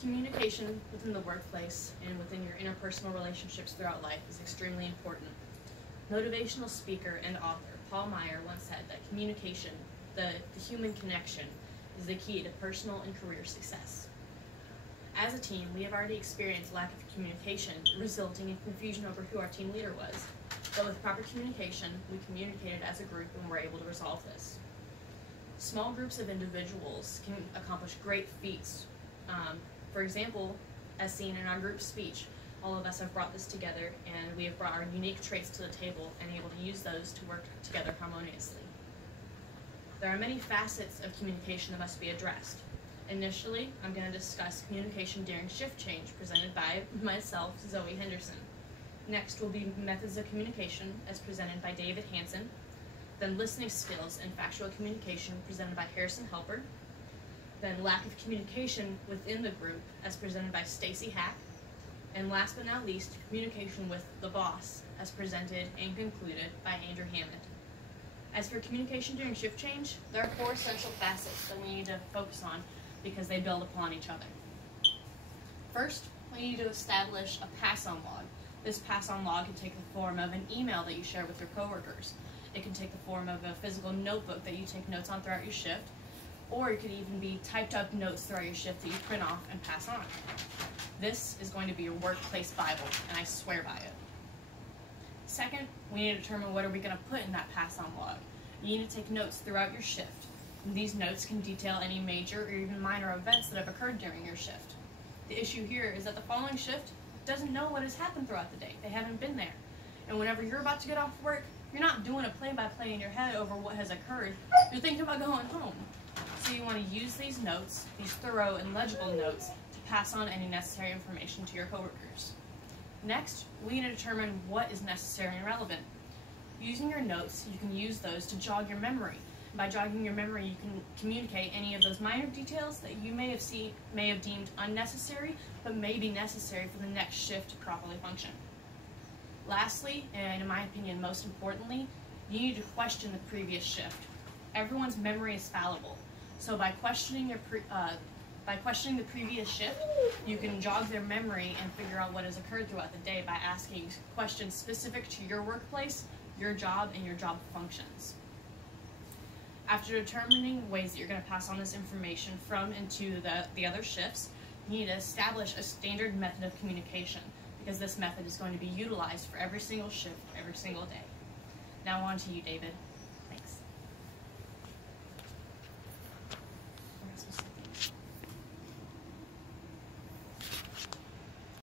Communication within the workplace and within your interpersonal relationships throughout life is extremely important. Motivational speaker and author Paul Meyer once said that communication, the human connection, is the key to personal and career success. As a team, we have already experienced lack of communication, resulting in confusion over who our team leader was. But with proper communication, we communicated as a group and were able to resolve this. Small groups of individuals can accomplish great feats. For example, as seen in our group speech, all of us have brought this together, and we have brought our unique traits to the table and able to use those to work together harmoniously. There are many facets of communication that must be addressed. Initially, I'm going to discuss communication during shift change, presented by myself, Zoe Henderson. Next will be methods of communication, as presented by David Hansen. Then listening skills and factual communication, presented by Harrison Helper. Then lack of communication within the group, as presented by Stacy Hack. And last but not least, communication with the boss, as presented and concluded by Andrew Hammond. As for communication during shift change, there are 4 essential facets that we need to focus on because they build upon each other. First, we need to establish a pass-on log. This pass-on log can take the form of an email that you share with your coworkers. It can take the form of a physical notebook that you take notes on throughout your shift, or it could even be typed up notes throughout your shift that you print off and pass on. This is going to be your workplace Bible, and I swear by it. Second, we need to determine what are we going to put in that pass-on log. You need to take notes throughout your shift. And these notes can detail any major or even minor events that have occurred during your shift. The issue here is that the following shift doesn't know what has happened throughout the day. They haven't been there. And whenever you're about to get off work, you're not doing a play-by-play in your head over what has occurred. You're thinking about going home. So you want to use these notes, these thorough and legible notes, to pass on any necessary information to your coworkers. Next, we need to determine what is necessary and relevant. Using your notes, you can use those to jog your memory. By jogging your memory, you can communicate any of those minor details that you may have deemed unnecessary, but may be necessary for the next shift to properly function. Lastly, and in my opinion most importantly, you need to question the previous shift. Everyone's memory is fallible, so by questioning the previous shift, you can jog their memory and figure out what has occurred throughout the day by asking questions specific to your workplace, your job, and your job functions. After determining ways that you're going to pass on this information from and to the other shifts, you need to establish a standard method of communication, because this method is going to be utilized for every single shift, every single day. Now on to you, David.